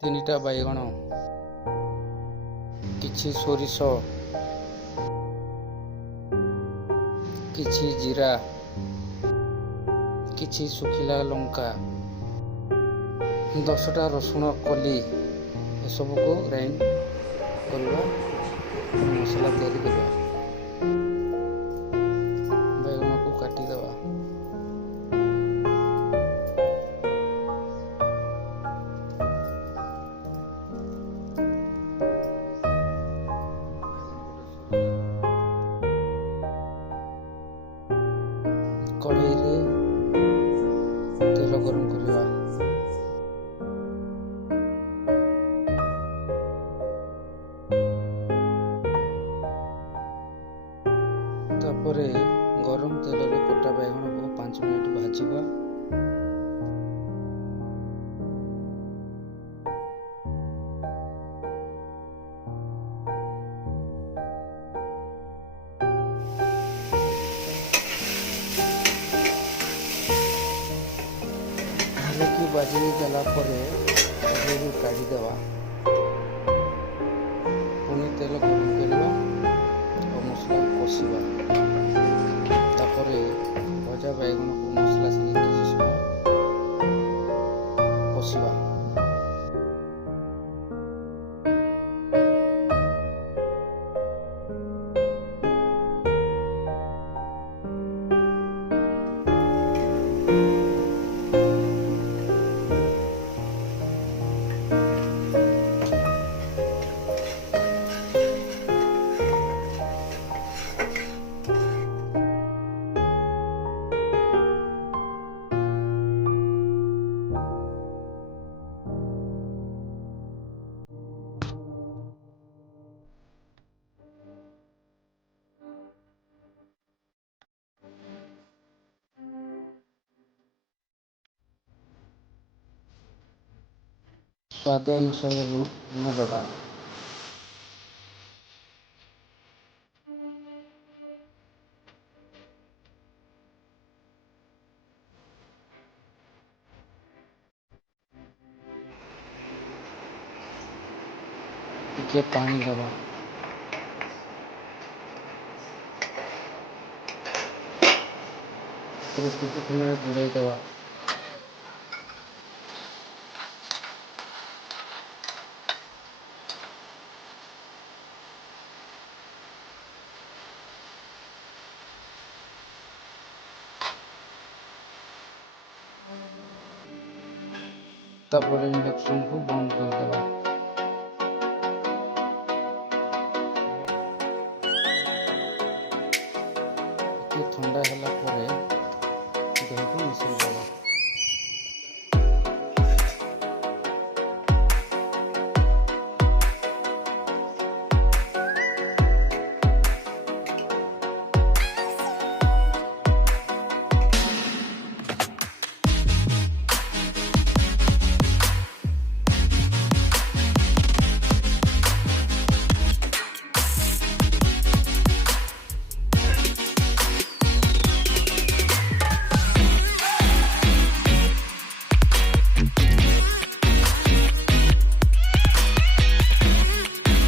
ତିନିଟା ବାଇଗଣ, କିଛି ସୋରିଷ, କିଛି ଜିରା, କିଛି ଶୁଖିଲା ଲଙ୍କା, 10ଟା ରସୁଣ କଲି ଏସବୁକୁ ଗ୍ରାଇଣ୍ଡ କରିବା, ମସଲା ତିଆରି କରିବା। ବାଇଗଣକୁ କାଟିଦେବା। କଢ଼େଇରେ ତେଲ ଗରମ କରିବା। ତାପରେ ଗରମ ତେଲରେ କଟା ବାଇଗଣକୁ 5 ମିନିଟ୍ ଭାଜିବା। ଭଲକି ଭାଜି ଦେଲା ପରେ କଢ଼େଇରୁ କାଢ଼ିଦେବା। ପୁଣି ତେଲ ଗରମ କରିବା ଆଉ ମସଲାକୁ କଷିବା। ତାପରେ ଭଜା ବାଇଗଣକୁ ମସଲା ସାଙ୍ଗେ କିଛି ସମୟ କଷିବା। ସ୍ୱାଦ ଅନୁସାରେ ଲୁଣ ଦେବା। ଟିକେ ପାଣି ଦେବା। କିଛି ସମୟ ଘୋଡ଼ାଇ ଦେବା। ତାପରେ ଇଣ୍ଡକ୍ସନକୁ ବନ୍ଦ କରିଦେବା। ଟିକେ ଥଣ୍ଡା ହେଲା ପରେ ଦହିକୁ ମିଶାଇ ଦେବା।